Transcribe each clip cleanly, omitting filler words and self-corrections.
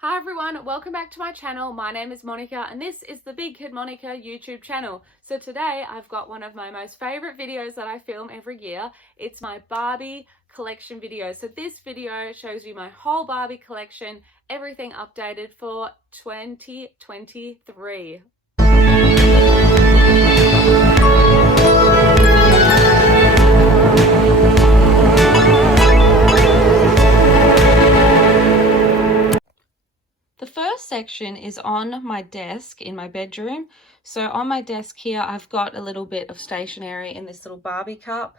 Hi everyone, welcome back to my channel. My name is Monica and this is the Big Kid Monica YouTube channel. So today I've got one of my most favorite videos that I film every year. It's my Barbie collection video. So this video shows you my whole Barbie collection, everything updated for 2023. The first section is on my desk in my bedroom. So on my desk here, I've got a little bit of stationery in this little Barbie cup.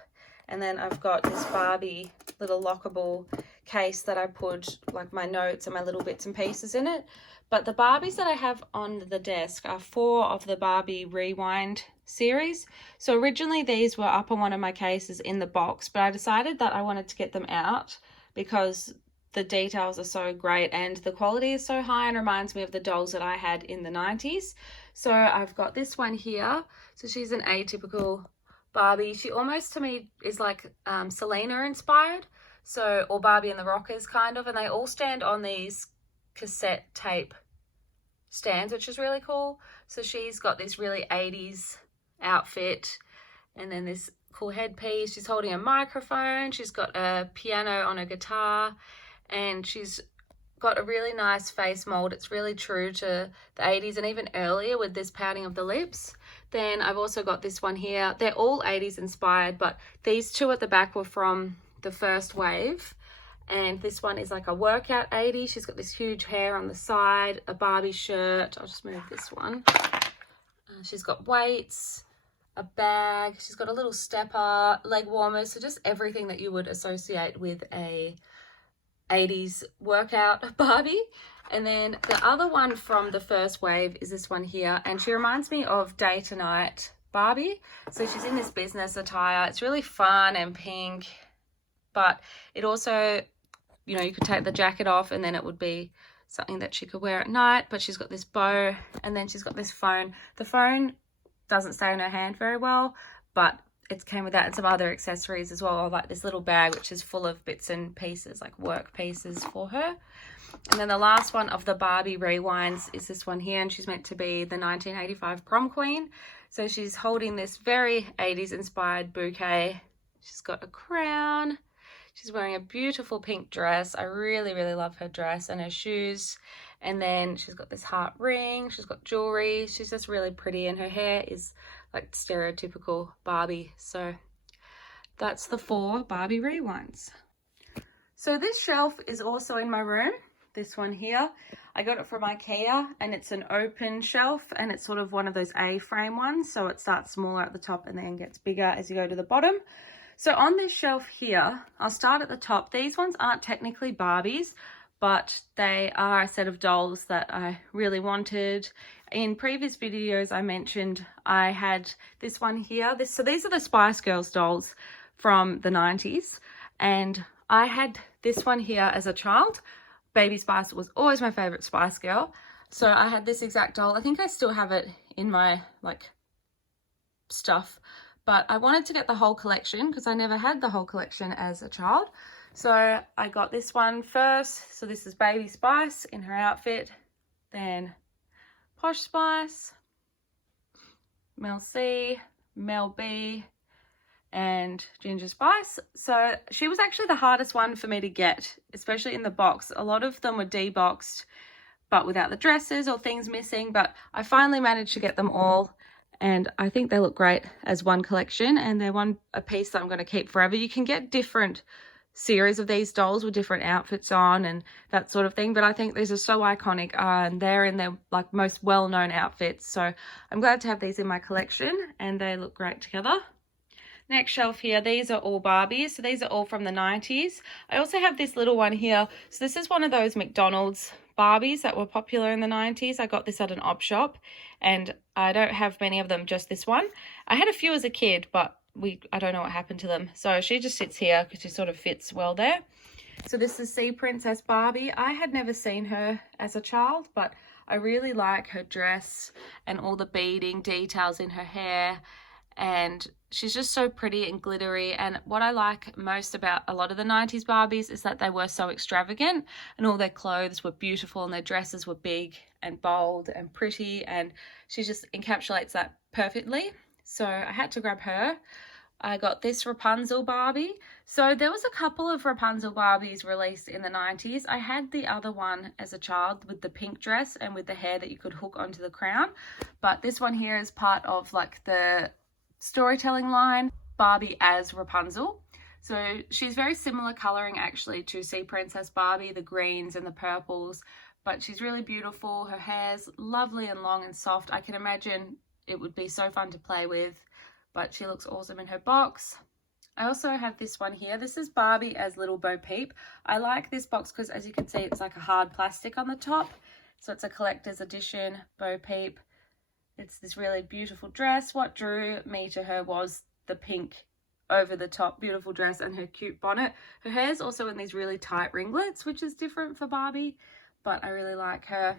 And then I've got this Barbie little lockable case that I put like my notes and my little bits and pieces in it. But the Barbies that I have on the desk are 4 of the Barbie Rewind series. So originally these were up on one of my cases in the box, but I decided that I wanted to get them out because the details are so great and the quality is so high and reminds me of the dolls that I had in the 90s. So I've got this one here. So she's an atypical Barbie. She almost to me is like Selena inspired. So, or Barbie and the Rockers kind of, and they all stand on these cassette tape stands, which is really cool. So she's got this really 80s outfit and then this cool headpiece. She's holding a microphone. She's got a piano on her guitar. And she's got a really nice face mold. It's really true to the 80s and even earlier with this pouting of the lips. Then I've also got this one here. They're all 80s inspired, but these two at the back were from the first wave. And this one is like a workout 80s. She's got this huge hair on the side, a Barbie shirt. I'll just move this one. She's got weights, a bag. She's got a little stepper, leg warmers. So just everything that you would associate with a 80s workout Barbie. And then the other one from the first wave is this one here, and she reminds me of Day to Night Barbie. So she's in this business attire. It's really fun and pink, but it also, you know, you could take the jacket off and then it would be something that she could wear at night. But she's got this bow and then she's got this phone. The phone doesn't stay in her hand very well, but it came with that and some other accessories as well, like this little bag which is full of bits and pieces, like work pieces for her. And then the last one of the Barbie Rewinds is this one here, and she's meant to be the 1985 prom queen. So she's holding this very 80s inspired bouquet. She's got a crown. She's wearing a beautiful pink dress. I really, really love her dress and her shoes. And then she's got this heart ring. She's got jewelry. She's just really pretty, and her hair is like stereotypical Barbie. So that's the 4 Barbie Rewinds. So this shelf is also in my room. This one here, I got it from IKEA, and it's an open shelf, and it's sort of one of those A-frame ones. So it starts smaller at the top and then gets bigger as you go to the bottom. So on this shelf here, I'll start at the top. These ones aren't technically Barbies, but they are a set of dolls that I really wanted. In previous videos, I mentioned I had this one here. So these are the Spice Girls dolls from the 90s. And I had this one here as a child. Baby Spice was always my favorite Spice Girl. So I had this exact doll. I think I still have it in my like stuff. But I wanted to get the whole collection because I never had the whole collection as a child. So I got this one first. So this is Baby Spice in her outfit. Then Posh Spice, Mel C, Mel B, and Ginger Spice. So she was actually the hardest one for me to get, especially in the box. A lot of them were deboxed, but without the dresses or things missing. But I finally managed to get them all. And I think they look great as one collection, and they're a piece that I'm going to keep forever. You can get different series of these dolls with different outfits on and that sort of thing, but I think these are so iconic, and they're in their like most well-known outfits. So I'm glad to have these in my collection, and they look great together. Next shelf here, these are all Barbies. So these are all from the 90s. I also have this little one here. So this is one of those McDonald's Barbies that were popular in the 90s. I got this at an op shop, and I don't have many of them, just this one. I had a few as a kid, but I don't know what happened to them. So she just sits here because she sort of fits well there. So this is Sea Princess Barbie. I had never seen her as a child, but I really like her dress and all the beading details in her hair. and she's just so pretty and glittery. And what I like most about a lot of the 90s Barbies is that they were so extravagant, and all their clothes were beautiful and their dresses were big and bold and pretty, and she just encapsulates that perfectly. So I had to grab her. I got this Rapunzel Barbie. So there was a couple of Rapunzel Barbies released in the 90s. I had the other one as a child with the pink dress and with the hair that you could hook onto the crown. But this one here is part of like the storytelling line, Barbie as Rapunzel. So she's very similar coloring actually to Sea Princess Barbie, the greens and the purples. But she's really beautiful. Her hair's lovely and long and soft. I can imagine it would be so fun to play with. But she looks awesome in her box. I also have this one here. This is Barbie as Little Bo Peep. I like this box because, as you can see, it's like a hard plastic on the top. So it's a collector's edition Bo Peep. It's this really beautiful dress. What drew me to her was the pink over the top beautiful dress and her cute bonnet. Her hair's also in these really tight ringlets, which is different for Barbie, but I really like her.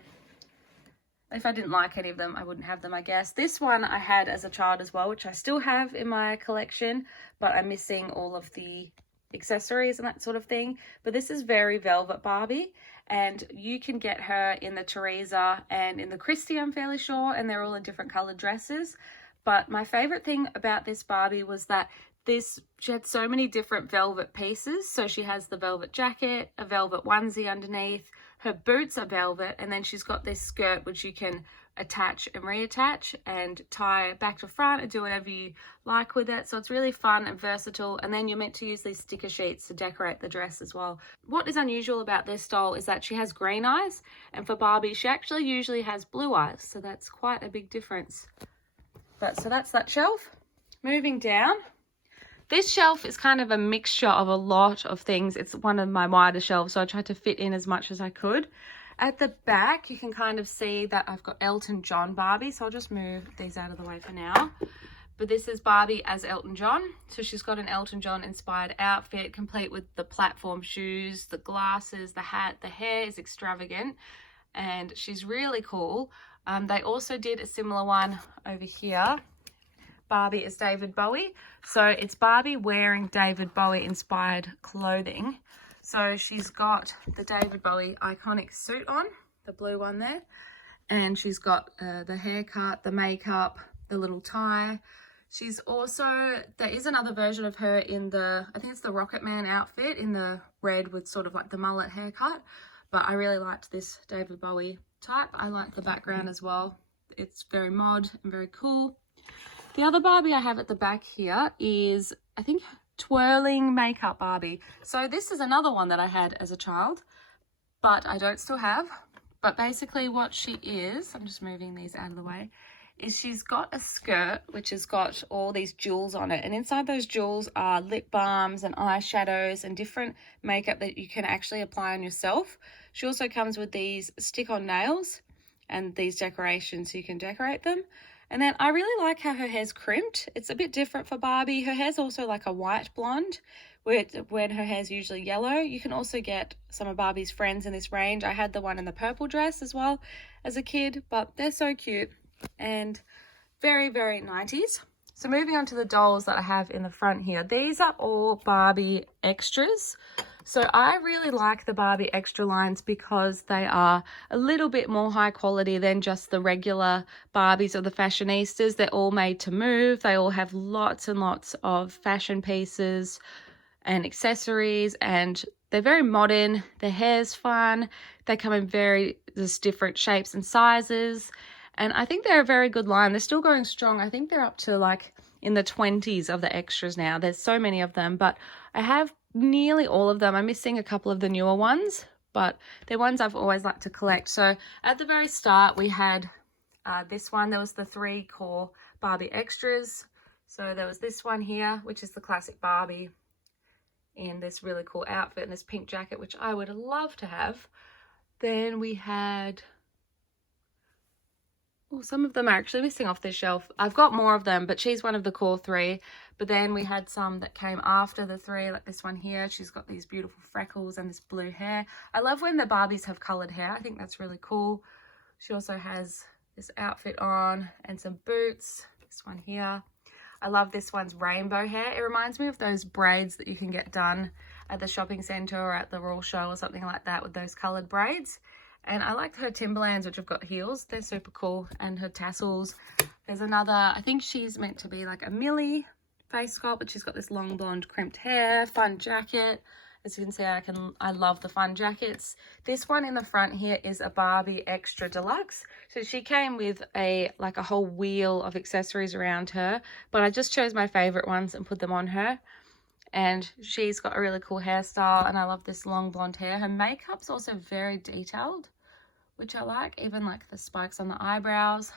If I didn't like any of them, I wouldn't have them, I guess. This one I had as a child as well, which I still have in my collection, but I'm missing all of the accessories and that sort of thing. But this is Very Velvet Barbie, and you can get her in the Teresa and in the Christie, I'm fairly sure, and they're all in different colored dresses. But my favorite thing about this Barbie was that she had so many different velvet pieces. So she has the velvet jacket, a velvet onesie underneath, her boots are velvet, and then she's got this skirt which you can attach and reattach and tie back to front and do whatever you like with it. So it's really fun and versatile. And then you're meant to use these sticker sheets to decorate the dress as well. What is unusual about this doll is that she has green eyes, and for Barbie she actually usually has blue eyes, so that's quite a big difference. So that's that shelf. Moving down, this shelf is kind of a mixture of a lot of things. It's one of my wider shelves, so I tried to fit in as much as I could. At the back, you can kind of see that I've got Elton John Barbie, so I'll just move these out of the way for now. But this is Barbie as Elton John. So she's got an Elton John inspired outfit, complete with the platform shoes, the glasses, the hat. The hair is extravagant, and she's really cool. They also did a similar one over here. Barbie is David Bowie. So it's Barbie wearing David Bowie inspired clothing. So she's got the David Bowie iconic suit on, the blue one there. And she's got the haircut, the makeup, the little tie. She's also, there is another version of her in the, I think it's the Rocket Man outfit in the red with sort of like the mullet haircut. But I really liked this David Bowie type. I like the background as well. It's very mod and very cool. The other Barbie I have at the back here is, I think, Twirling Makeup Barbie. So this is another one that I had as a child, but I don't still have. But basically what she is, I'm just moving these out of the way, is she's got a skirt which has got all these jewels on it. And inside those jewels are lip balms and eyeshadows and different makeup that you can actually apply on yourself. She also comes with these stick-on nails and these decorations so you can decorate them. And then I really like how her hair's crimped. It's a bit different for Barbie. Her hair's also like a white blonde, when her hair's usually yellow. You can also get some of Barbie's friends in this range. I had the one in the purple dress as well as a kid, but they're so cute and very, very 90s. So moving on to the dolls that I have in the front here. These are all Barbie extras. So I really like the Barbie extra lines because they are a little bit more high quality than just the regular Barbies or the fashionistas. They're all made to move. They all have lots and lots of fashion pieces and accessories, and they're very modern. Their hair's fun. They come in just different shapes and sizes. And I think they're a very good line. They're still going strong. I think they're up to like in the 20s of the extras now. There's so many of them, but I have nearly all of them. I'm missing a couple of the newer ones, but they're ones I've always liked to collect. So at the very start, we had this one. There was the 3 core Barbie extras. So there was this one here, which is the classic Barbie in this really cool outfit and this pink jacket, which I would love to have. Then we had, oh, some of them are actually missing off this shelf. I've got more of them, but she's one of the core 3. But then we had some that came after the 3, like this one here. She's got these beautiful freckles and this blue hair. I love when the Barbies have colored hair. I think that's really cool. She also has this outfit on and some boots. This one here. I love this one's rainbow hair. It reminds me of those braids that you can get done at the shopping centre or at the Royal Show or something like that with those coloured braids. And I like her Timberlands, which have got heels. They're super cool. And her tassels. There's another, I think she's meant to be like a Millie face sculpt, but she's got this long blonde crimped hair, fun jacket. As you can see, I love the fun jackets. This one in the front here is a Barbie Extra Deluxe. So she came with a whole wheel of accessories around her, but I just chose my favorite ones and put them on her. And she's got a really cool hairstyle, and I love this long blonde hair. Her makeup's also very detailed, which I like, even like the spikes on the eyebrows.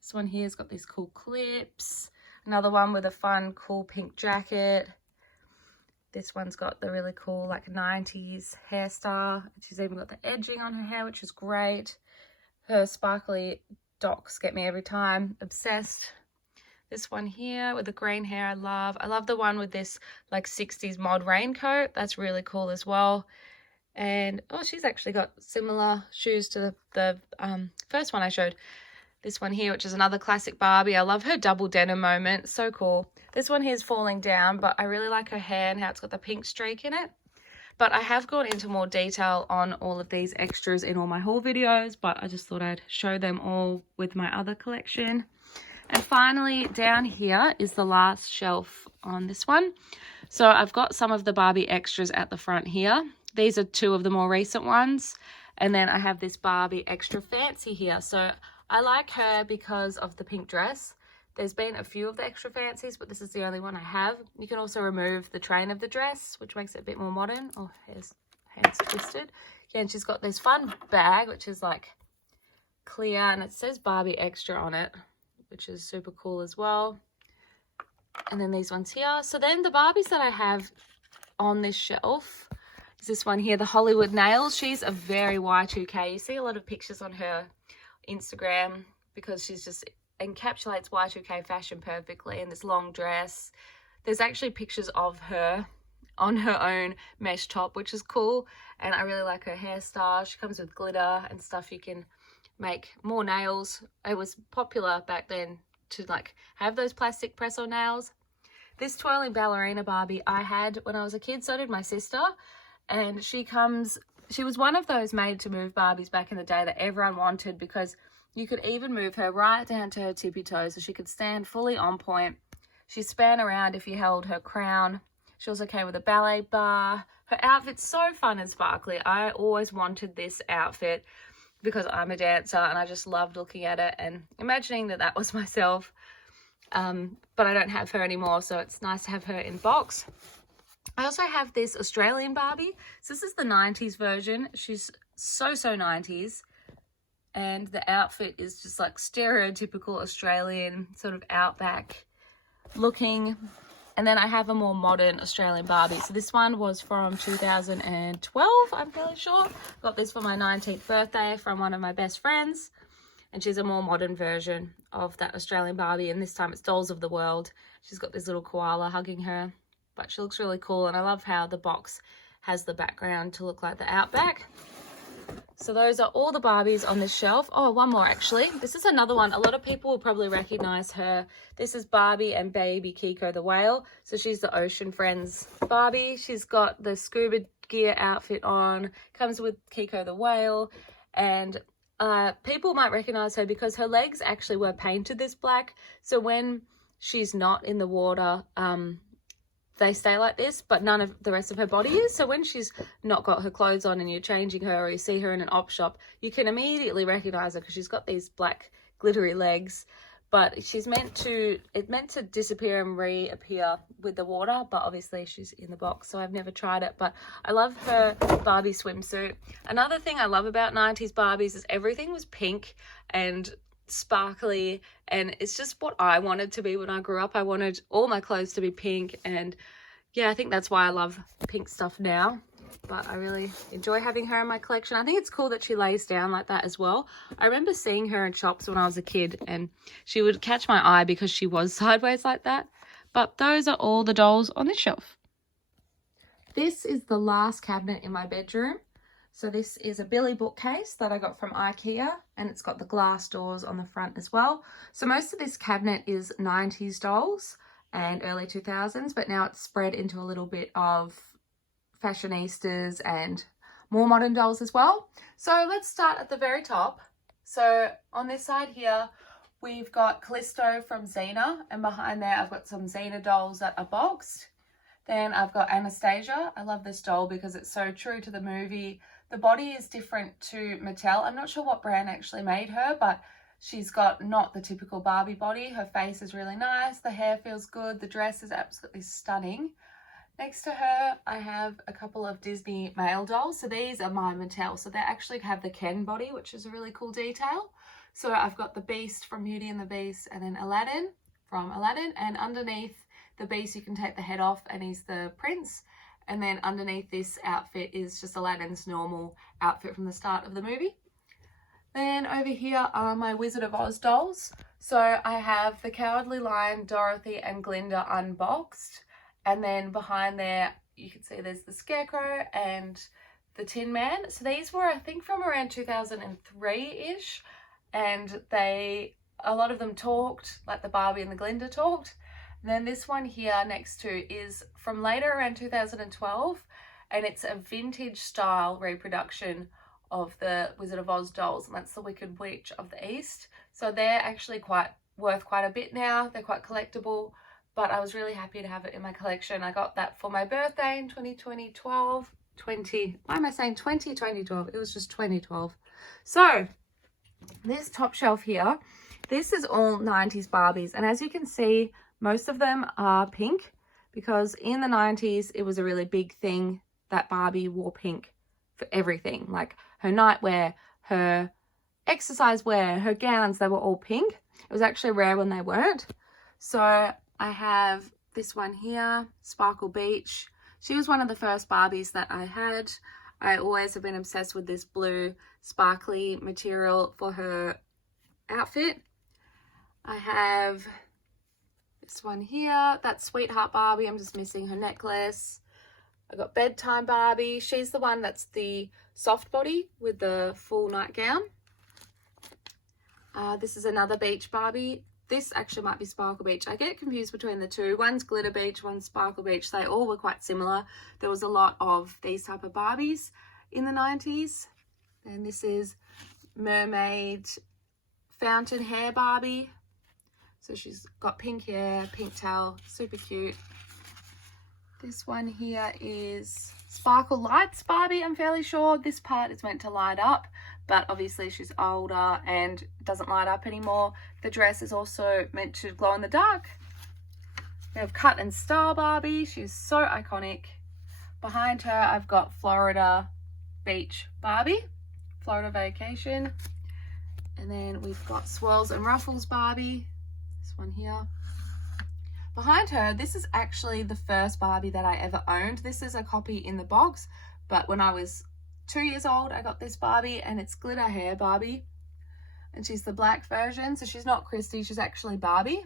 This one here's got these cool clips. Another one with a fun, cool pink jacket. This one's got the really cool like 90s hairstyle. She's even got the edging on her hair, which is great. Her sparkly docs get me every time. Obsessed. This one here with the green hair I love. I love the one with this like 60s mod raincoat. That's really cool as well. And oh, she's actually got similar shoes to the first one I showed. This one here, which is another classic Barbie. I love her double denim moment. So cool. This one here is falling down, but I really like her hair and how it's got the pink streak in it. But I have gone into more detail on all of these extras in all my haul videos, but I just thought I'd show them all with my other collection. And finally, down here is the last shelf on this one. So I've got some of the Barbie extras at the front here. These are two of the more recent ones. And then I have this Barbie Extra Fancy here. So I like her because of the pink dress. There's been a few of the Extra Fancies, but this is the only one I have. You can also remove the train of the dress, which makes it a bit more modern. Oh, here's hands twisted. Yeah, and she's got this fun bag, which is like clear, and it says Barbie Extra on it, which is super cool as well. And then these ones here. So then the Barbies that I have on this shelf is this one here, the Hollywood Nails. She's a very Y2K. You see a lot of pictures on her Instagram because she's just encapsulates Y2K fashion perfectly in this long dress. There's actually pictures of her on her own mesh top, which is cool, and I really like her hairstyle. She comes with glitter and stuff. You can make more nails. It was popular back then to like have those plastic press-on nails. This twirling ballerina Barbie I had when I was a kid, so did my sister, and she was one of those made to move Barbies back in the day that everyone wanted because you could even move her right down to her tippy toes so she could stand fully on point. She span around if you held her crown. She also came with a ballet bar. Her outfit's so fun and sparkly. I always wanted this outfit because I'm a dancer and I just loved looking at it and imagining that that was myself. But I don't have her anymore, so it's nice to have her in box. I also have this Australian Barbie. So this is the 90s version. She's so 90s. And the outfit is just like stereotypical Australian sort of outback looking. And then I have a more modern Australian Barbie. So this one was from 2012, I'm fairly sure. Got this for my 19th birthday from one of my best friends. And she's a more modern version of that Australian Barbie. And this time it's Dolls of the World. She's got this little koala hugging her. But she looks really cool. And I love how the box has the background to look like the outback. So those are all the Barbies on this shelf. Oh, one more actually. This is another one. A lot of people will probably recognize her. This is Barbie and baby Kiko the whale. So she's the Ocean Friends Barbie. She's got the scuba gear outfit on. Comes with Kiko the whale. And people might recognize her because her legs actually were painted this black. So when she's not in the water, they stay like this, but none of the rest of her body is. So when she's not got her clothes on and you're changing her or you see her in an op shop, you can immediately recognize her because she's got these black glittery legs. But it's meant to disappear and reappear with the water, but obviously she's in the box, so I've never tried it. But I love her Barbie swimsuit. Another thing I love about 90s Barbies is everything was pink and sparkly, and it's just what I wanted to be when I grew up. I wanted all my clothes to be pink, and yeah, I think that's why I love pink stuff now. But I really enjoy having her in my collection. I think it's cool that she lays down like that as well. I remember seeing her in shops when I was a kid, and she would catch my eye because she was sideways like that. But those are all the dolls on this shelf. This is the last cabinet in my bedroom. So this is a Billy bookcase that I got from IKEA, and it's got the glass doors on the front as well. So most of this cabinet is 90s dolls and early 2000s, but now it's spread into a little bit of fashionistas and more modern dolls as well. So let's start at the very top. So on this side here, we've got Callisto from Xena, and behind there I've got some Xena dolls that are boxed. Then I've got Anastasia. I love this doll because it's so true to the movie. The body is different to Mattel. I'm not sure what brand actually made her, but she's got not the typical Barbie body. Her face is really nice. The hair feels good. The dress is absolutely stunning. Next to her, I have a couple of Disney male dolls. So these are my Mattel. So they actually have the Ken body, which is a really cool detail. So I've got the Beast from Beauty and the Beast, and then Aladdin from Aladdin. And underneath the Beast, you can take the head off, and he's the prince. And then underneath this outfit is just Aladdin's normal outfit from the start of the movie. Then over here are my Wizard of Oz dolls. So I have the Cowardly Lion, Dorothy and Glinda unboxed. And then behind there, you can see there's the Scarecrow and the Tin Man. So these were, I think, from around 2003-ish. And a lot of them talked, like the Barbie and the Glinda talked. And then this one here next to is from later, around 2012. And it's a vintage style reproduction of the Wizard of Oz dolls. And that's the Wicked Witch of the East. So they're actually worth quite a bit now. They're quite collectible. But I was really happy to have it in my collection. I got that for my birthday in 2012. Why am I saying 2012? It was just 2012. So this top shelf here, this is all 90s Barbies. And as you can see, most of them are pink because in the 90s, it was a really big thing that Barbie wore pink for everything. Like her nightwear, her exercise wear, her gowns, they were all pink. It was actually rare when they weren't. So I have this one here, Sparkle Beach. She was one of the first Barbies that I had. I always have been obsessed with this blue sparkly material for her outfit. I have this one here, that's Sweetheart Barbie. I'm just missing her necklace. I got Bedtime Barbie. She's the one that's the soft body with the full nightgown. This is another beach Barbie. This actually might be Sparkle Beach. I get confused between the two. One's Glitter Beach, one's Sparkle Beach. They all were quite similar. There was a lot of these type of Barbies in the 90s. And this is Mermaid Fountain Hair Barbie. So she's got pink hair, pink tail, super cute. This one here is Sparkle Lights Barbie. I'm fairly sure this part is meant to light up, but obviously she's older and doesn't light up anymore. The dress is also meant to glow in the dark. We have Cut and Star Barbie. She's so iconic. Behind her, I've got Florida Beach Barbie, Florida Vacation. And then we've got Swirls and Ruffles Barbie, this one here. Behind her, this is actually the first Barbie that I ever owned. This is a copy in the box, but when I was 2 years old, I got this Barbie, and it's Glitter Hair Barbie. And she's the black version, so she's not Christy, she's actually Barbie.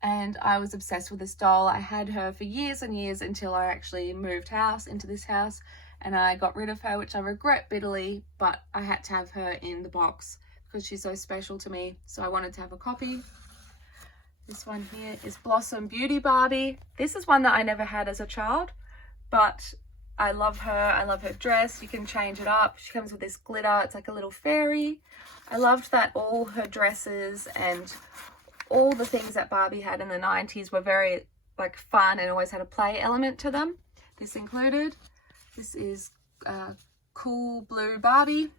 And I was obsessed with this doll. I had her for years and years until I actually moved house into this house, and I got rid of her, which I regret bitterly, but I had to have her in the box because she's so special to me. So I wanted to have a copy. This one here is Blossom Beauty Barbie. This is one that I never had as a child, but I love her. I love her dress. You can change it up. She comes with this glitter. It's like a little fairy. I loved that all her dresses and all the things that Barbie had in the 90s were very like fun and always had a play element to them. This included. This is Cool Blue Barbie.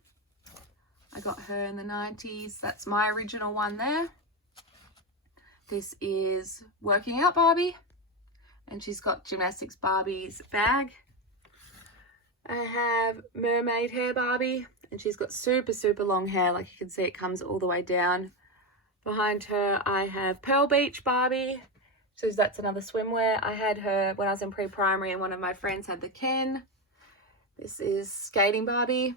I got her in the 90s. That's my original one there. This is Working Out Barbie, and she's got Gymnastics Barbie's bag. I have Mermaid Hair Barbie, and she's got super, super long hair. Like you can see, it comes all the way down. Behind her, I have Pearl Beach Barbie. So that's another swimwear. I had her when I was in pre-primary, and one of my friends had the Ken. This is Skating Barbie.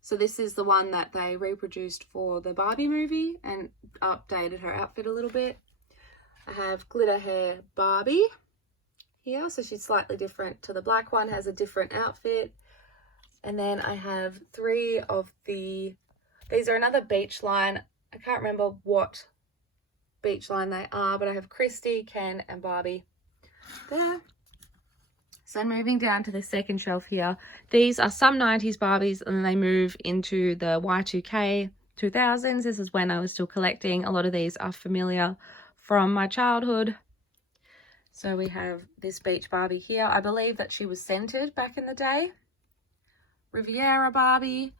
So this is the one that they reproduced for the Barbie movie and updated her outfit a little bit. I have Glitter Hair Barbie here. So she's slightly different to the black one, has a different outfit. And then I have 3 of these are another beach line. I can't remember what beach line they are, but I have Christy, Ken and Barbie there. So moving down to the second shelf here, these are some 90s Barbies, and then they move into the Y2K 2000s. This is when I was still collecting. A lot of these are familiar from my childhood. So we have this beach Barbie here. I believe that she was scented back in the day. Riviera Barbie.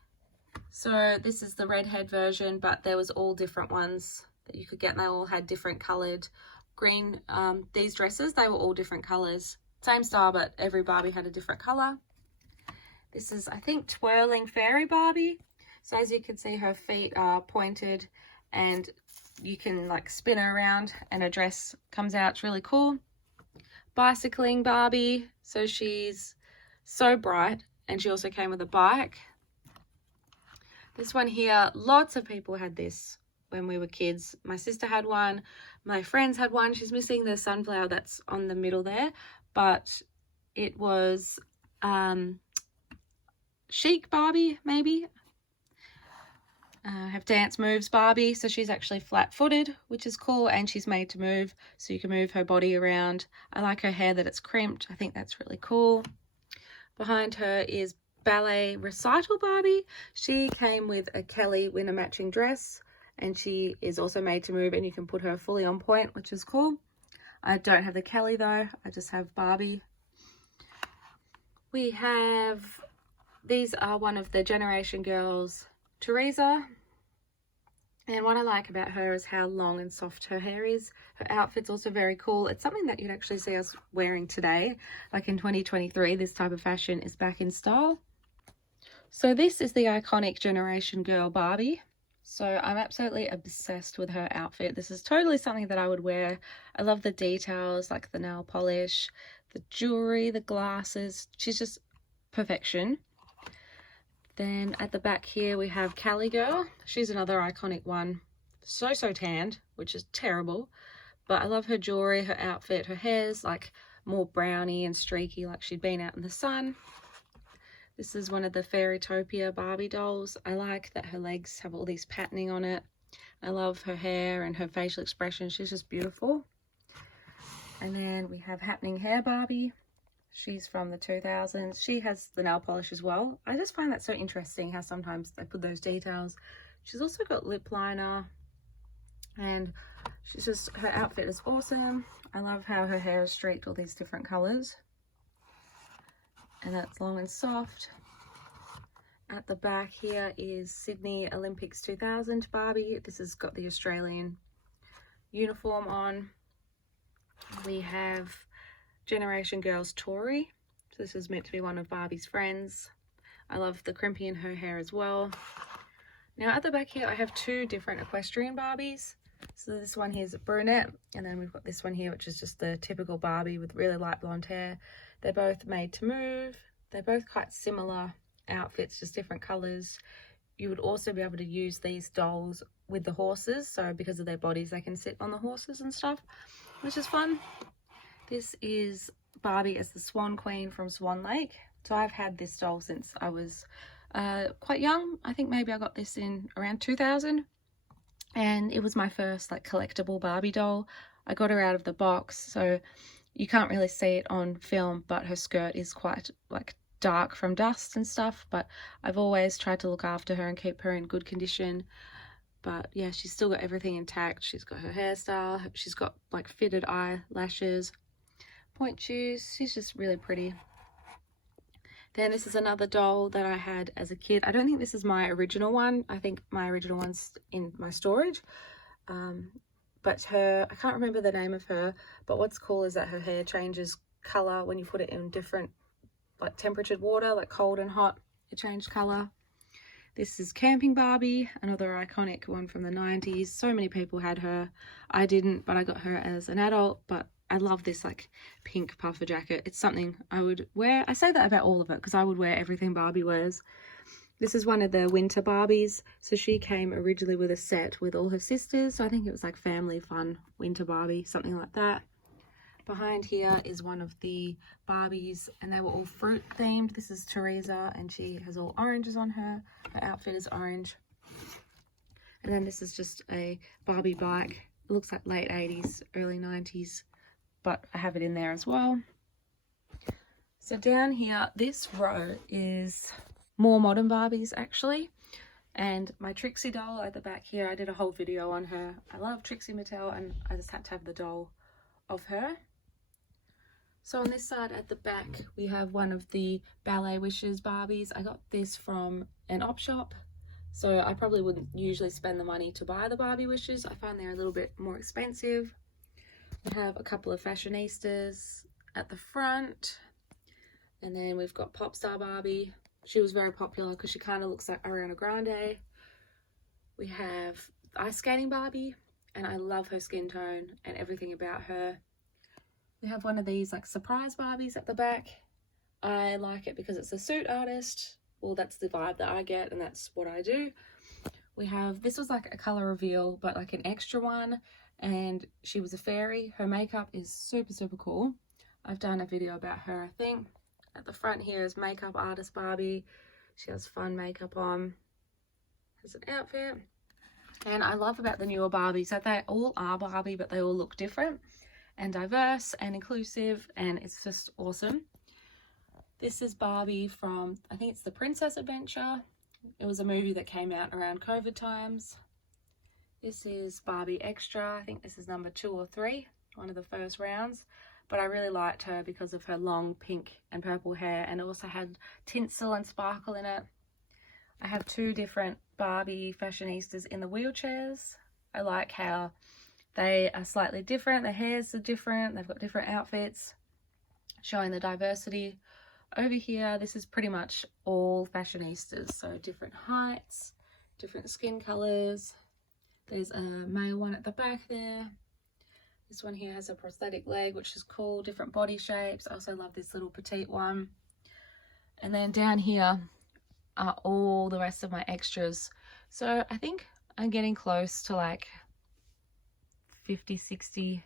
So this is the redhead version, but there was all different ones that you could get, and they all had different colored green. These dresses, they were all different colors. Same style, but every Barbie had a different color. This is, I think, Twirling Fairy Barbie. So as you can see, her feet are pointed and you can like spin her around and her dress comes out. It's really cool. Bicycling Barbie. So she's so bright, and she also came with a bike. This one here, lots of people had this when we were kids. My sister had one. My friends had one. She's missing the sunflower that's on the middle there, but it was Chic Barbie, maybe. I have Dance Moves Barbie, so she's actually flat-footed, which is cool, and she's made to move, so you can move her body around. I like her hair that it's crimped. I think that's really cool. Behind her is Ballet Recital Barbie. She came with a Kelly winter matching dress, and she is also made to move, and you can put her fully on point, which is cool. I don't have the Kelly though, I just have Barbie. We have, these are one of the Generation Girls, Teresa. And what I like about her is how long and soft her hair is. Her outfit's also very cool. It's something that you'd actually see us wearing today. Like in 2023, this type of fashion is back in style. So this is the iconic Generation Girl Barbie. So I'm absolutely obsessed with her outfit. This is totally something that I would wear. I love the details, like the nail polish, the jewelry, the glasses. She's just perfection. Then at the back here we have Cali Girl. She's another iconic one. So tanned, which is terrible. But I love her jewelry, her outfit. Her hair's like more browny and streaky, like she'd been out in the sun. This is one of the Fairytopia Barbie dolls. I like that her legs have all these patterning on it. I love her hair and her facial expression. She's just beautiful. And then we have Happening Hair Barbie. She's from the 2000s. She has the nail polish as well. I just find that so interesting how sometimes they put those details. She's also got lip liner, and she's just, her outfit is awesome. I love how her hair is streaked all these different colors. And that's long and soft. At the back here is Sydney Olympics 2000 Barbie. This has got the Australian uniform on. We have Generation Girls Tori. So this is meant to be one of Barbie's friends. I love the crimpy in her hair as well. Now at the back here I have 2 different equestrian Barbies. So this one here is a brunette, and then we've got this one here which is just the typical Barbie with really light blonde hair. They're both made to move. They're both quite similar outfits, just different colors. You would also be able to use these dolls with the horses, so because of their bodies they can sit on the horses and stuff, which is fun. This is Barbie as the Swan Queen from Swan Lake. So I've had this doll since I was quite young. I think maybe I got this in around 2000, and it was my first like collectible Barbie doll. I got her out of the box, so you can't really see it on film, but her skirt is quite like dark from dust and stuff, but I've always tried to look after her and keep her in good condition. But yeah, she's still got everything intact. She's got her hairstyle, she's got like fitted eyelashes, point shoes. She's just really pretty. Then this is another doll that I had as a kid. I don't think this is my original one. I think my original one's in my storage. But her, I can't remember the name of her, but what's cool is that her hair changes color when you put it in different like temperatured water, like cold and hot, it changed color. This is Camping Barbie, another iconic one from the 90s. So many people had her. I didn't, but I got her as an adult. But I love this like pink puffer jacket. It's something I would wear. I say that about all of it because I would wear everything Barbie wears. This is one of the winter Barbies. So she came originally with a set with all her sisters. So I think it was like family fun winter Barbie, something like that. Behind here is one of the Barbies, and they were all fruit themed. This is Teresa, and she has all oranges on her. Her outfit is orange. And then this is just a Barbie bike. It looks like late 80s, early 90s, but I have it in there as well. So down here, this row is more modern Barbies actually. And my Trixie doll at the back here, I did a whole video on her. I love Trixie Mattel, and I just had to have the doll of her. So on this side at the back, we have one of the Ballet Wishes Barbies. I got this from an op shop. So I probably wouldn't usually spend the money to buy the Barbie Wishes. I find they're a little bit more expensive. We have a couple of fashionistas at the front. And then we've got Popstar Barbie. She was very popular because she kind of looks like Ariana Grande. We have Ice Skating Barbie, and I love her skin tone and everything about her. We have one of these like surprise Barbies at the back. I like it because it's a suit artist. Well, that's the vibe that I get, and that's what I do. We have, this was like a color reveal, but like an extra one, and she was a fairy. Her makeup is super, super cool. I've done a video about her, I think. At the front here is makeup artist Barbie. She has fun makeup on. Has an outfit. And I love about the newer Barbies that they all are Barbie, but they all look different and diverse and inclusive, and it's just awesome. This is Barbie from, I think it's The Princess Adventure. It was a movie that came out around COVID times. This is Barbie Extra. I think this is number 2 or 3, one of the first rounds. But I really liked her because of her long pink and purple hair, and it also had tinsel and sparkle in it. I have 2 different Barbie fashionistas in the wheelchairs. I like how they are slightly different. Their hairs are different. They've got different outfits, showing the diversity. Over here, this is pretty much all fashionistas, so different heights, different skin colors. There's a male one at the back there. This one here has a prosthetic leg, which is cool, different body shapes. I also love this little petite one. And then down here are all the rest of my extras. So I think I'm getting close to like 50, 60,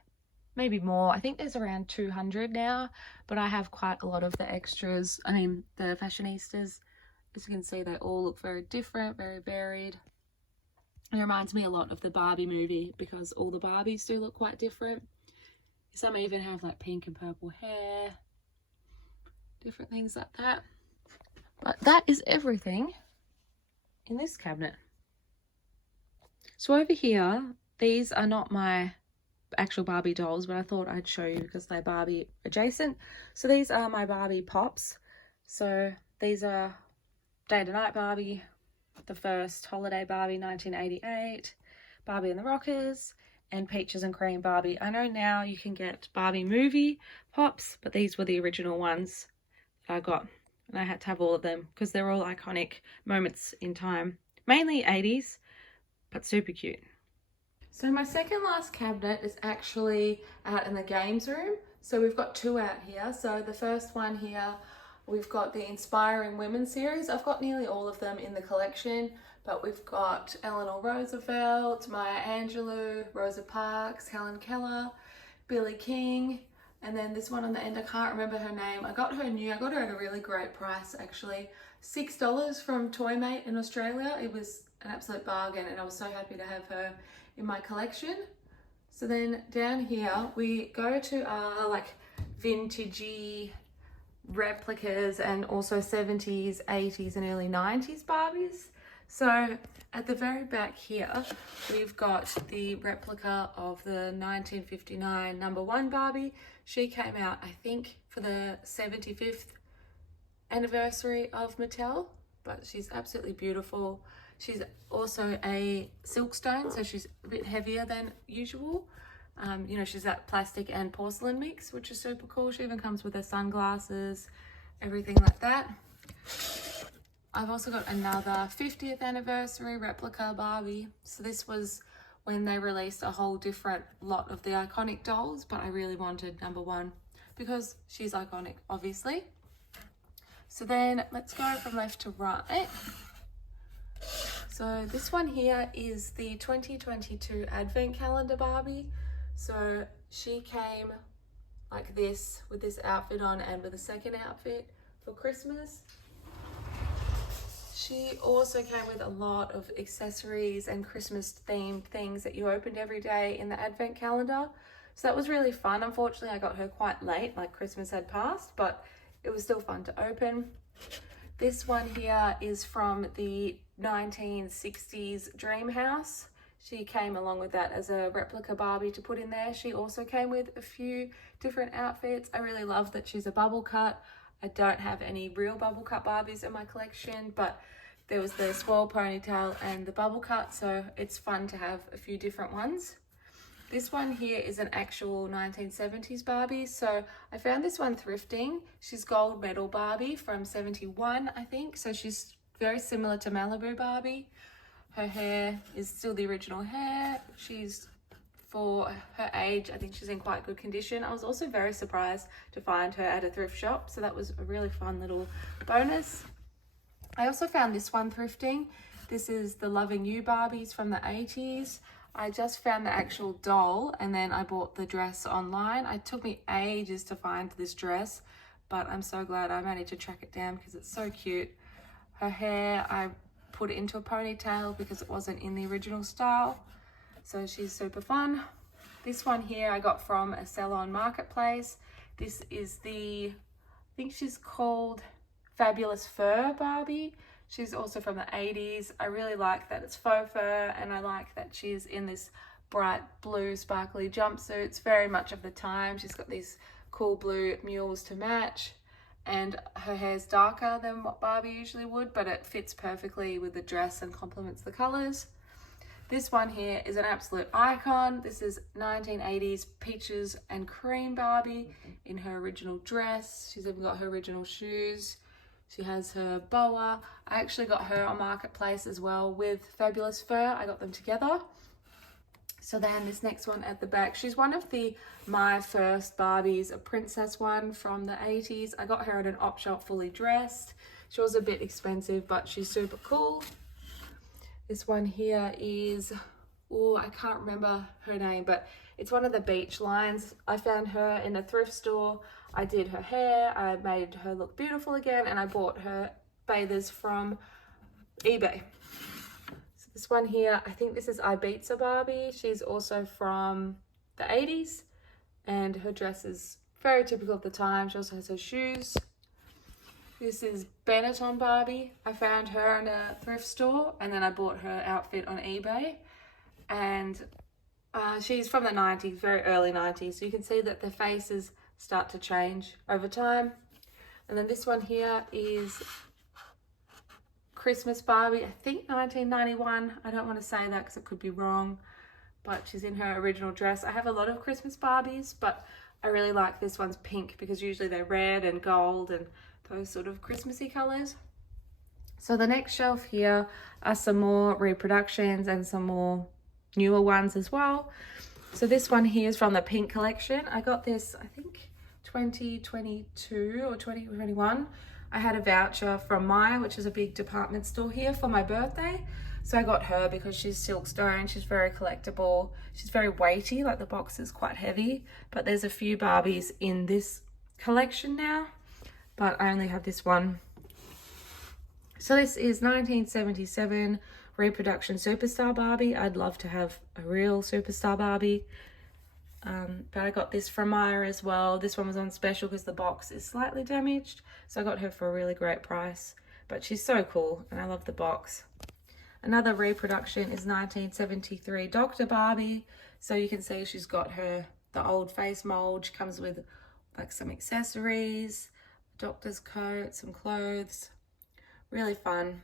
maybe more. I think there's around 200 now, but I have quite a lot of the extras. I mean, the fashionistas. As you can see, they all look very different, very varied. It reminds me a lot of the Barbie movie because all the Barbies do look quite different. Some even have like pink and purple hair, different things like that. But that is everything in this cabinet. So over here, these are not my actual Barbie dolls, but I thought I'd show you because they're Barbie adjacent. So these are my Barbie pops. So these are Day to Night Barbie, the first Holiday Barbie 1988, Barbie and the Rockers, and Peaches and Cream Barbie. I know now you can get Barbie movie pops, but these were the original ones that I got, and I had to have all of them because they're all iconic moments in time, mainly 80s, but super cute. So my second last cabinet is actually out in the games room. So we've got 2 out here. So the first one here, we've got the Inspiring Women series. I've got nearly all of them in the collection, but we've got Eleanor Roosevelt, Maya Angelou, Rosa Parks, Helen Keller, Billie King, and then this one on the end, I can't remember her name. I got her new, I got her at a really great price actually. $6 from Toymate in Australia. It was an absolute bargain, and I was so happy to have her in my collection. So then down here, we go to our like vintagey replicas and also 70s, 80s and early 90s Barbies. So at the very back here, we've got the replica of the 1959 number 1 Barbie. She came out, I think, for the 75th anniversary of Mattel, but she's absolutely beautiful. She's also a silkstone, so she's a bit heavier than usual. You know, she's that plastic and porcelain mix, which is super cool. She even comes with her sunglasses, everything like that. I've also got another 50th anniversary replica Barbie. So this was when they released a whole different lot of the iconic dolls, but I really wanted number 1 because she's iconic, obviously. So then let's go from left to right. So this one here is the 2022 Advent Calendar Barbie. So she came like this with this outfit on and with a second outfit for Christmas. She also came with a lot of accessories and Christmas themed things that you opened every day in the advent calendar. So that was really fun. Unfortunately, I got her quite late, like Christmas had passed, but it was still fun to open. This one here is from the 1960s Dream House. She came along with that as a replica Barbie to put in there. She also came with a few different outfits. I really love that she's a bubble cut. I don't have any real bubble cut Barbies in my collection, but there was the swirl ponytail and the bubble cut, so it's fun to have a few different ones. This one here is an actual 1970s Barbie. So I found this one thrifting. She's gold medal Barbie from 71, I think. So she's very similar to Malibu Barbie. Her hair is still the original hair. She's, for her age, I think she's in quite good condition. I was also very surprised to find her at a thrift shop. So that was a really fun little bonus. I also found this one thrifting. This is the Loving You Barbies from the 80s. I just found the actual doll and then I bought the dress online. It took me ages to find this dress, but I'm so glad I managed to track it down because it's so cute. Her hair, I put it into a ponytail because it wasn't in the original style. So she's super fun. This one here I got from a salon marketplace. This is the, I think she's called Fabulous Fur Barbie. She's also from the 80s. I really like that it's faux fur and I like that she's in this bright blue sparkly jumpsuit. It's very much of the time. She's got these cool blue mules to match and her hair's darker than what Barbie usually would, but it fits perfectly with the dress and complements the colors. This one here is an absolute icon. This is 1980s Peaches and Cream Barbie in her original dress. She's even got her original shoes. She has her boa. I actually got her on Marketplace as well with Fabulous Fur. I got them together. So then this next one at the back, she's one of the My First Barbies, a princess one from the 80s. I got her at an op shop fully dressed. She was a bit expensive, but she's super cool. This one here is, oh, I can't remember her name, but it's one of the beach lines. I found her in a thrift store. I did her hair, I made her look beautiful again, and I bought her bathers from eBay. So this one here, I think this is Ibiza Barbie. She's also from the 80s, and her dress is very typical of the time. She also has her shoes. This is Benetton Barbie. I found her in a thrift store, and then I bought her outfit on eBay. And she's from the 90s, very early 90s. So you can see that the faces start to change over time. And then this one here is Christmas Barbie, I think 1991. I don't want to say that because it could be wrong, but she's in her original dress. I have a lot of Christmas Barbies, but I really like this one's pink because usually they're red and gold and those sort of Christmassy colors. So the next shelf here are some more reproductions and some more newer ones as well. So this one here is from the Pink collection. I got this, I think 2022 or 2021. I had a voucher from Maya, which is a big department store here, for my birthday. So I got her because she's silkstone, she's very collectible, she's very weighty, like the box is quite heavy, but there's a few Barbies in this collection now, but I only have this one. So this is 1977 reproduction superstar Barbie. I'd love to have a real superstar Barbie, but I got this from Maya as well. This one was on special because the box is slightly damaged, so I got her for a really great price, but she's so cool and I love the box. Another reproduction is 1973 Dr. Barbie. So you can see she's got the old face mold. She comes with like some accessories, doctor's coat, some clothes. Really fun.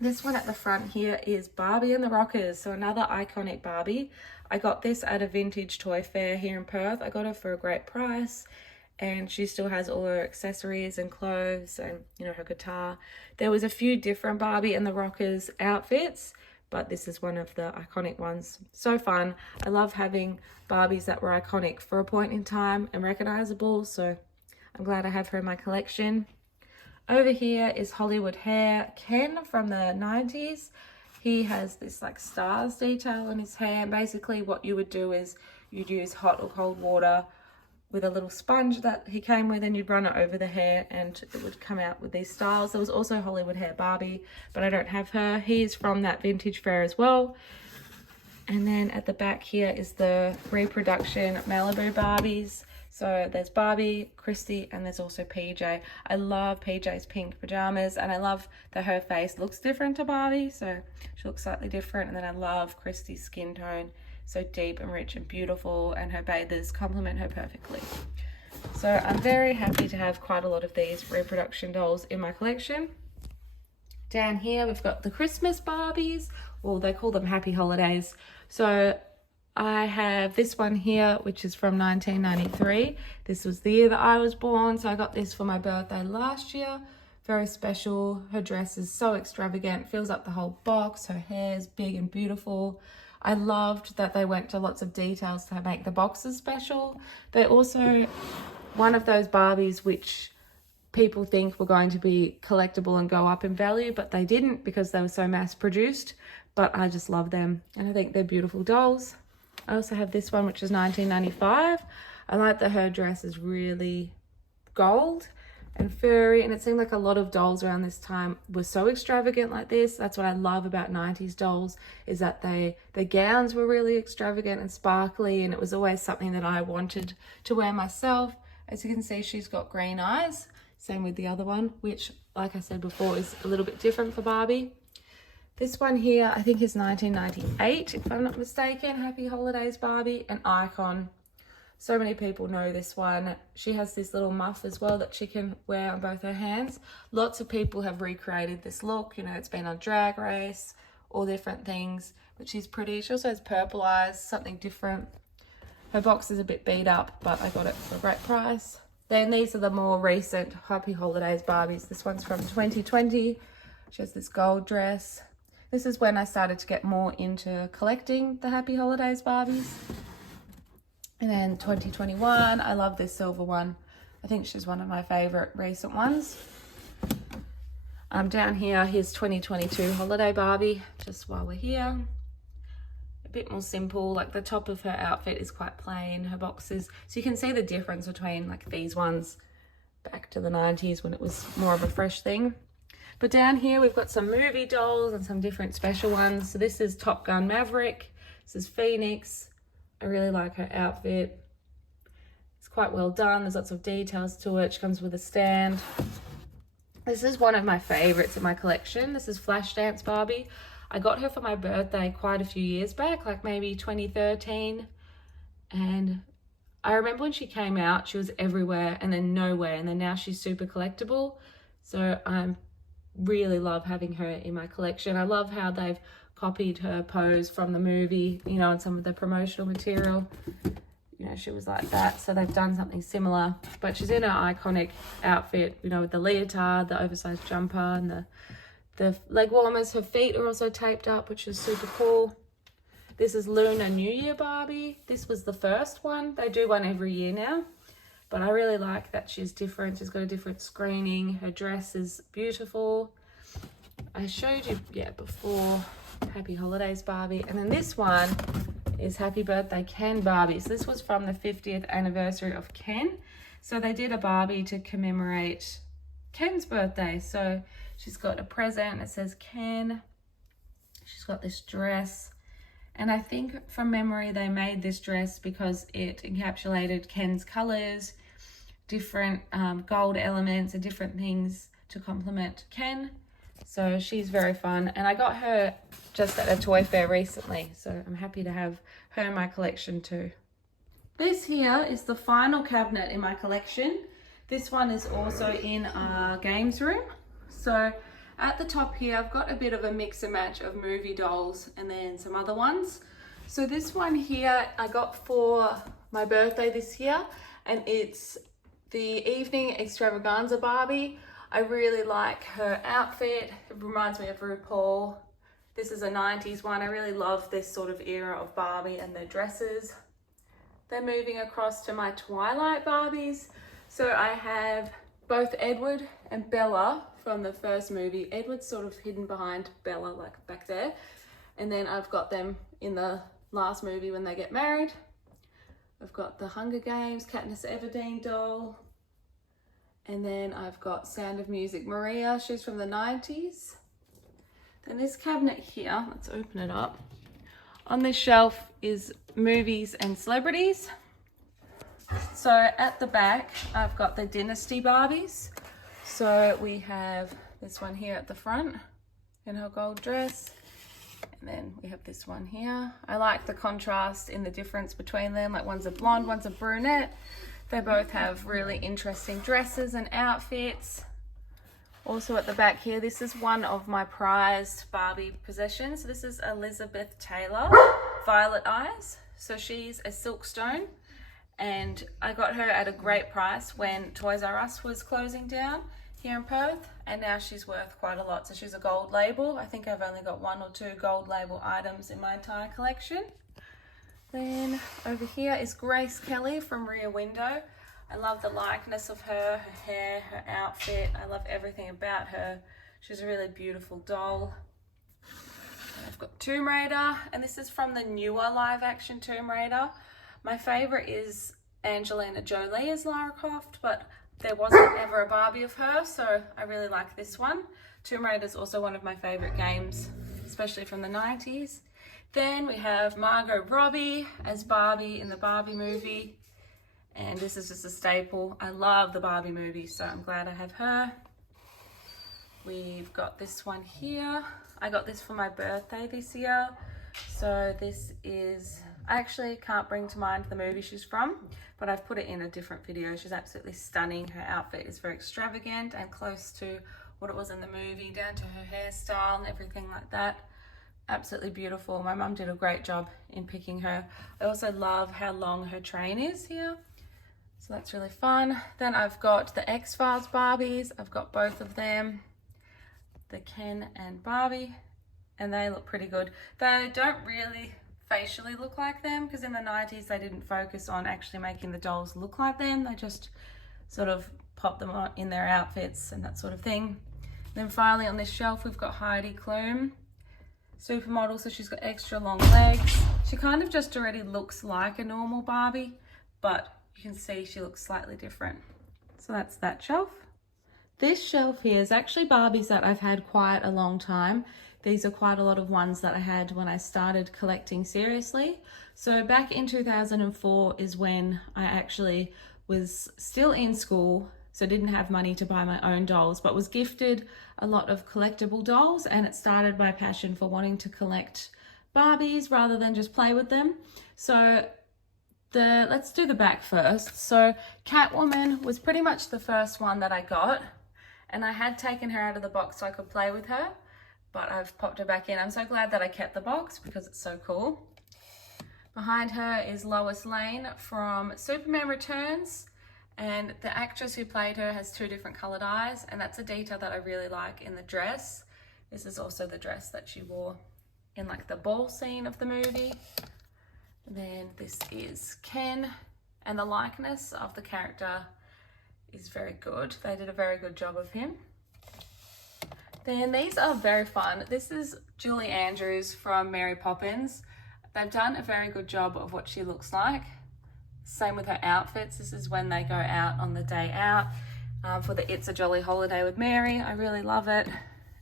This one at the front here is Barbie and the Rockers. So another iconic Barbie. I got this at a vintage toy fair here in Perth. I got her for a great price. And she still has all her accessories and clothes and, you know, her guitar. There was a few different Barbie and the Rockers outfits, but this is one of the iconic ones. So fun. I love having Barbies that were iconic for a point in time and recognizable, so I'm glad I have her in my collection. Over here is Hollywood Hair Ken from the 90s. He has this like stars detail in his hair. Basically what you would do is you'd use hot or cold water with a little sponge that he came with, and you'd run it over the hair and it would come out with these styles. There was also Hollywood Hair Barbie, but I don't have her. He's from that vintage fair as well. And then at the back here is the reproduction Malibu Barbies. So there's Barbie, Christy, and there's also PJ. I love PJ's pink pajamas, and I love that her face looks different to Barbie, so she looks slightly different. And then I love Christy's skin tone, so deep and rich and beautiful, and her bathers complement her perfectly. So I'm very happy to have quite a lot of these reproduction dolls in my collection. Down here we've got the Christmas Barbies, well, they call them Happy Holidays. So I have this one here, which is from 1993. This was the year that I was born, so I got this for my birthday last year. Very special. Her dress is so extravagant, fills up the whole box. Her hair is big and beautiful. I loved that they went to lots of details to make the boxes special. They're also one of those Barbies which people think were going to be collectible and go up in value, but they didn't because they were so mass produced. But I just love them, and I think they're beautiful dolls. I also have this one, which is 1995. I like that her dress is really gold and furry, and it seemed like a lot of dolls around this time were so extravagant like this. That's what I love about 90s dolls, is that the gowns were really extravagant and sparkly, and it was always something that I wanted to wear myself. As you can see, she's got green eyes, same with the other one, which, like I said before, is a little bit different for Barbie. This one here, I think is 1998, if I'm not mistaken. Happy Holidays Barbie, an icon. So many people know this one. She has this little muff as well that she can wear on both her hands. Lots of people have recreated this look. You know, it's been on Drag Race, all different things, but she's pretty. She also has purple eyes, something different. Her box is a bit beat up, but I got it for a great price. Then these are the more recent Happy Holidays Barbies. This one's from 2020. She has this gold dress. This is when I started to get more into collecting the Happy Holidays Barbies. And then 2021, I love this silver one. I think she's one of my favorite recent ones. Down here, here's 2022 Holiday Barbie, just while we're here. A bit more simple, like the top of her outfit is quite plain, her boxes. So you can see the difference between like these ones back to the 90s when it was more of a fresh thing. But down here we've got some movie dolls and some different special ones. So this is Top Gun Maverick. This is Phoenix. I really like her outfit. It's quite well done. There's lots of details to it. She comes with a stand. This is one of my favorites in my collection. This is Flashdance Barbie. I got her for my birthday quite a few years back, like maybe 2013. And I remember when she came out, she was everywhere and then nowhere. And then now she's super collectible. So I'm really love having her in my collection. I love how they've copied her pose from the movie, you know, and some of the promotional material. You know, she was like that, so they've done something similar, but she's in her iconic outfit, you know, with the leotard, the oversized jumper, and the leg warmers. Her feet are also taped up, which is super cool. This is Lunar New Year Barbie. This was the first one. They do one every year now. But I really like that she's different. She's got a different screening. Her dress is beautiful. I showed you, before Happy Holidays Barbie. And then this one is Happy Birthday Ken Barbie. So this was from the 50th anniversary of Ken. So they did a Barbie to commemorate Ken's birthday. So she's got a present. It says Ken. She's got this dress. And I think from memory, they made this dress because it encapsulated Ken's colors, different gold elements and different things to complement Ken. So she's very fun. And I got her just at a toy fair recently. So I'm happy to have her in my collection too. This here is the final cabinet in my collection. This one is also in our games room. So at the top here, I've got a bit of a mix and match of movie dolls and then some other ones. So this one here I got for my birthday this year, and it's the Evening Extravaganza Barbie. I really like her outfit. It reminds me of RuPaul. This is a 90s one. I really love this sort of era of Barbie and their dresses. Then moving across to my Twilight Barbies. So I have both Edward and Bella from the first movie. Edward's sort of hidden behind Bella, like back there. And then I've got them in the last movie when they get married. I've got the Hunger Games, Katniss Everdeen doll. And then I've got Sound of Music Maria, she's from the 90s. Then this cabinet here, let's open it up. On this shelf is movies and celebrities. So at the back, I've got the Dynasty Barbies. So we have this one here at the front in her gold dress. And then we have this one here. I like the contrast in the difference between them. Like one's a blonde, one's a brunette. They both have really interesting dresses and outfits. Also at the back here, this is one of my prized Barbie possessions. This is Elizabeth Taylor, Violet Eyes. So she's a silkstone, and I got her at a great price when Toys R Us was closing down here in Perth, and now she's worth quite a lot. So she's a gold label. I think I've only got 1 or 2 gold label items in my entire collection. Then over here is Grace Kelly from Rear Window. I love the likeness of her hair, her outfit. I love everything about her. She's a really beautiful doll. And I've got Tomb Raider, and this is from the newer live action Tomb Raider. My favorite is Angelina Jolie as Lara Croft, but there wasn't ever a Barbie of her, so I really like this one. Tomb Raider is also one of my favorite games, especially from the 90s. Then we have Margot Robbie as Barbie in the Barbie movie. And this is just a staple. I love the Barbie movie, so I'm glad I have her. We've got this one here. I got this for my birthday this year. So this is, I actually can't bring to mind the movie she's from, but I've put it in a different video. She's absolutely stunning. Her outfit is very extravagant and close to what it was in the movie, down to her hairstyle and everything like that. Absolutely beautiful. My mum did a great job in picking her. I also love how long her train is here. So that's really fun. Then I've got the X-Files Barbies. I've got both of them, the Ken and Barbie, and they look pretty good. They don't really facially look like them because in the 90s they didn't focus on actually making the dolls look like them. They just sort of pop them on in their outfits and that sort of thing. Then finally on this shelf we've got Heidi Klum, supermodel, so she's got extra long legs. She kind of just already looks like a normal Barbie, but you can see she looks slightly different. So that's that shelf. This shelf here is actually Barbies that I've had quite a long time. These are quite a lot of ones that I had when I started collecting seriously. So back in 2004 is when I actually was still in school, so didn't have money to buy my own dolls, but was gifted a lot of collectible dolls, and it started my passion for wanting to collect Barbies rather than just play with them. So let's do the back first. So Catwoman was pretty much the first one that I got, and I had taken her out of the box so I could play with her, but I've popped her back in. I'm so glad that I kept the box because it's so cool. Behind her is Lois Lane from Superman Returns, and the actress who played her has 2 different colored eyes, and that's a detail that I really like in the dress. This is also the dress that she wore in like the ball scene of the movie. Then this is Ken, and the likeness of the character is very good. They did a very good job of him. Then these are very fun. This is Julie Andrews from Mary Poppins. They've done a very good job of what she looks like. Same with her outfits. This is when they go out on the day out for the It's a Jolly Holiday with Mary. I really love it.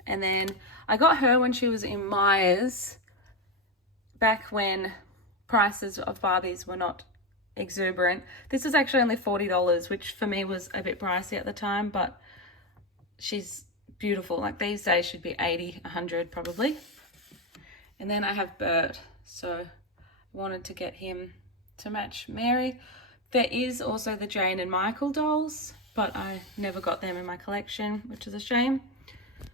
And then I got her when she was in Myers, back when prices of Barbies were not exuberant. This is actually only $40, which for me was a bit pricey at the time, but she's beautiful. Like these days should be 80, 100 probably. And then I have Bert, so I wanted to get him to match Mary. There is also the Jane and Michael dolls, but I never got them in my collection, which is a shame.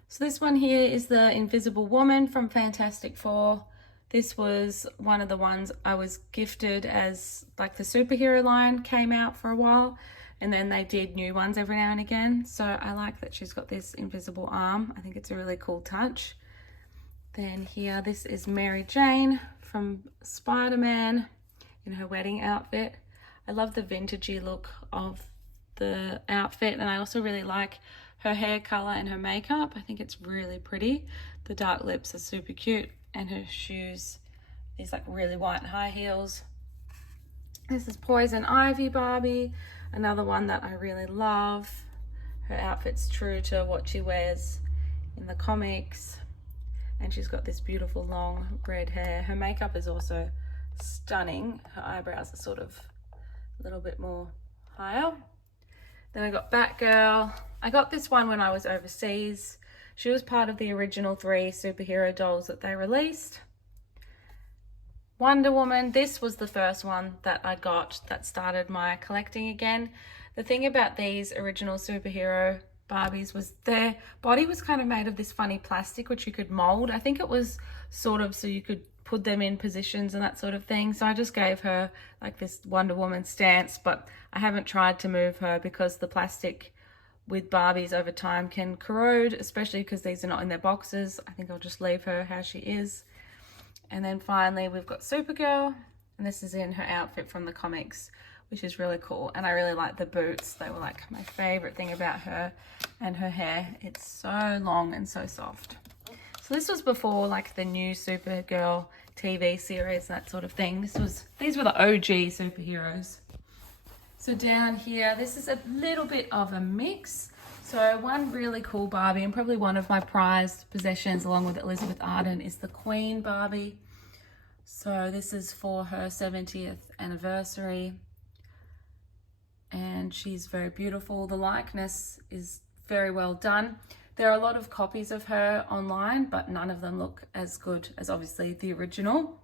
So this one here is the Invisible Woman from Fantastic Four. This was one of the ones I was gifted as like the superhero line came out for a while, and then they did new ones every now and again. So I like that she's got this invisible arm. I think it's a really cool touch. Then here, this is Mary Jane from Spider-Man in her wedding outfit. I love the vintagey look of the outfit, and I also really like her hair color and her makeup. I think it's really pretty. The dark lips are super cute, and her shoes, these like really white high heels. This is Poison Ivy Barbie, another one that I really love. Her outfit's true to what she wears in the comics. And she's got this beautiful long red hair. Her makeup is also stunning. Her eyebrows are sort of a little bit more higher. Then I got Batgirl. I got this one when I was overseas. She was part of the original 3 superhero dolls that they released. Wonder Woman, this was the first one that I got that started my collecting again. The thing about these original superhero Barbies was their body was kind of made of this funny plastic which you could mold. I think it was sort of so you could put them in positions and that sort of thing. So I just gave her like this Wonder Woman stance, but I haven't tried to move her because the plastic with Barbies over time can corrode, especially because these are not in their boxes. I think I'll just leave her how she is. And then finally we've got Supergirl, and this is in her outfit from the comics, which is really cool. And I really like the boots. They were like my favorite thing about her, and her hair. It's so long and so soft. So this was before like the new Supergirl TV series, that sort of thing. These were the OG superheroes. So down here, this is a little bit of a mix. So one really cool Barbie, and probably one of my prized possessions along with Elizabeth Arden, is the Queen Barbie. So this is for her 70th anniversary. And she's very beautiful. The likeness is very well done. There are a lot of copies of her online, but none of them look as good as obviously the original.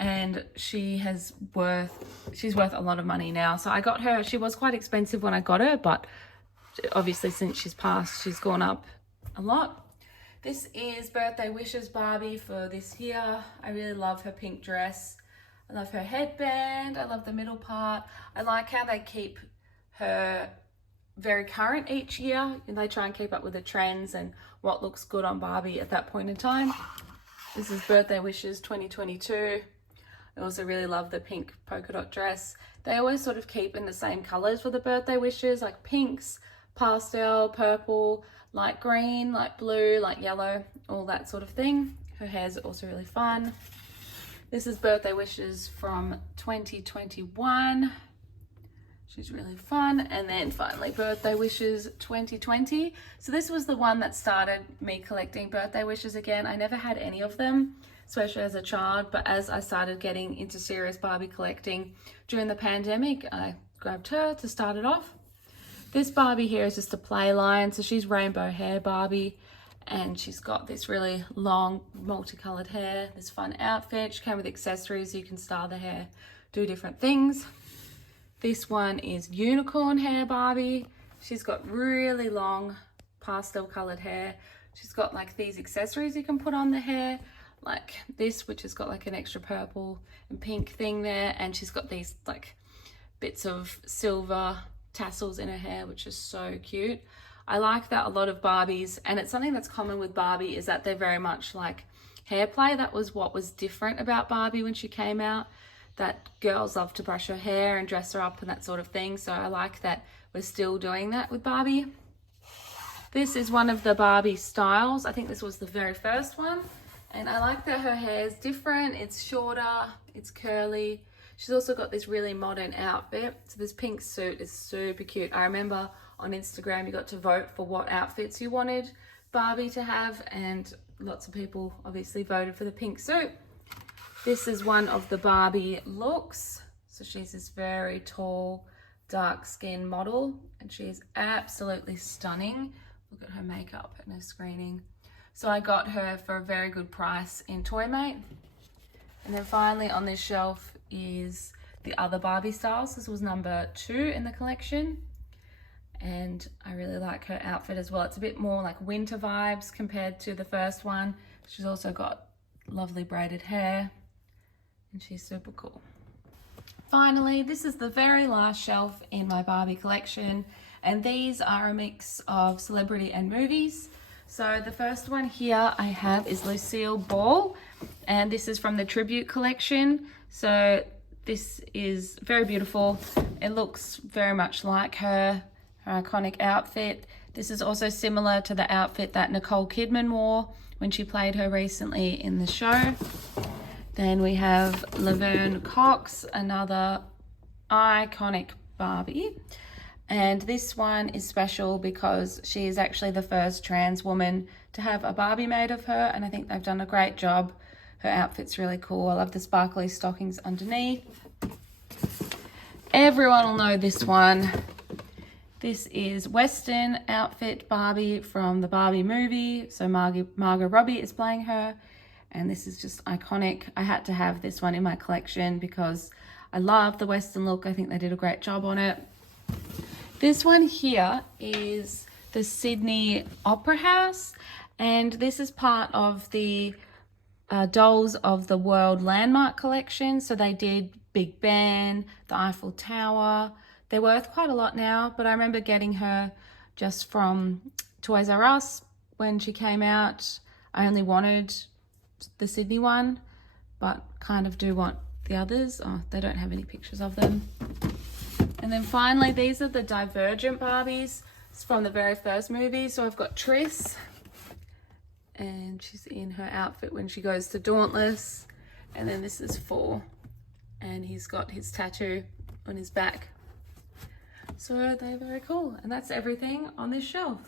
And she's worth a lot of money now. So I got her, she was quite expensive when I got her, but obviously since she's passed, she's gone up a lot. This is Birthday Wishes Barbie for this year. I really love her pink dress. I love her headband. I love the middle part. I like how they keep her very current each year, and they try and keep up with the trends and what looks good on Barbie at that point in time. This is Birthday Wishes 2022. I also really love the pink polka dot dress. They always sort of keep in the same colors for the birthday wishes, like pinks, pastel, purple, light green, light blue, light yellow, all that sort of thing. Her hair's also really fun. This is Birthday Wishes from 2021. She's really fun. And then finally Birthday Wishes 2020. So this was the one that started me collecting birthday wishes again. I never had any of them, especially as a child, but as I started getting into serious Barbie collecting during the pandemic, I grabbed her to start it off. This Barbie here is just a play line. So she's rainbow hair Barbie, and she's got this really long multicolored hair, this fun outfit. She came with accessories. You can style the hair, do different things. This one is unicorn hair Barbie. She's got really long pastel colored hair. She's got like these accessories you can put on the hair, like this, which has got like an extra purple and pink thing there. And she's got these like bits of silver tassels in her hair, which is so cute. I like that a lot of Barbies, and it's something that's common with Barbie, is that they're very much like hair play. That was what was different about Barbie when she came out, that girls love to brush her hair and dress her up and that sort of thing. So I like that we're still doing that with Barbie. This is one of the Barbie styles. I think this was the very first one. And I like that her hair is different. It's shorter, it's curly. She's also got this really modern outfit. So this pink suit is super cute. I remember on Instagram you got to vote for what outfits you wanted Barbie to have, and lots of people obviously voted for the pink suit. This is one of the Barbie looks. So she's this very tall, dark skinned model, and she is absolutely stunning. Look at her makeup and her screening. So I got her for a very good price in Toymate. And then finally on this shelf is the other Barbie styles. This was number 2 in the collection. And I really like her outfit as well. It's a bit more like winter vibes compared to the first one. She's also got lovely braided hair, and she's super cool. Finally, this is the very last shelf in my Barbie collection, and these are a mix of celebrity and movies. So the first one here I have is Lucille Ball, and this is from the Tribute collection. So this is very beautiful. It looks very much like her iconic outfit. This is also similar to the outfit that Nicole Kidman wore when she played her recently in the show. Then we have Laverne Cox, another iconic Barbie. And this one is special because she is actually the first trans woman to have a Barbie made of her, and I think they've done a great job. Her outfit's really cool. I love the sparkly stockings underneath. Everyone will know this one. This is Western outfit Barbie from the Barbie movie. So Margot Robbie is playing her, and this is just iconic. I had to have this one in my collection because I love the Western look. I think they did a great job on it. This one here is the Sydney Opera House, and this is part of the Dolls of the World Landmark Collection. So they did Big Ben, the Eiffel Tower. They're worth quite a lot now, but I remember getting her just from Toys R Us when she came out. I only wanted the Sydney one, but kind of do want the others. Oh, they don't have any pictures of them. And then finally, these are the Divergent Barbies. It's from the very first movie. So I've got Triss, and she's in her outfit when she goes to Dauntless. And then this is Four, and he's got his tattoo on his back. So they're very cool, and that's everything on this shelf.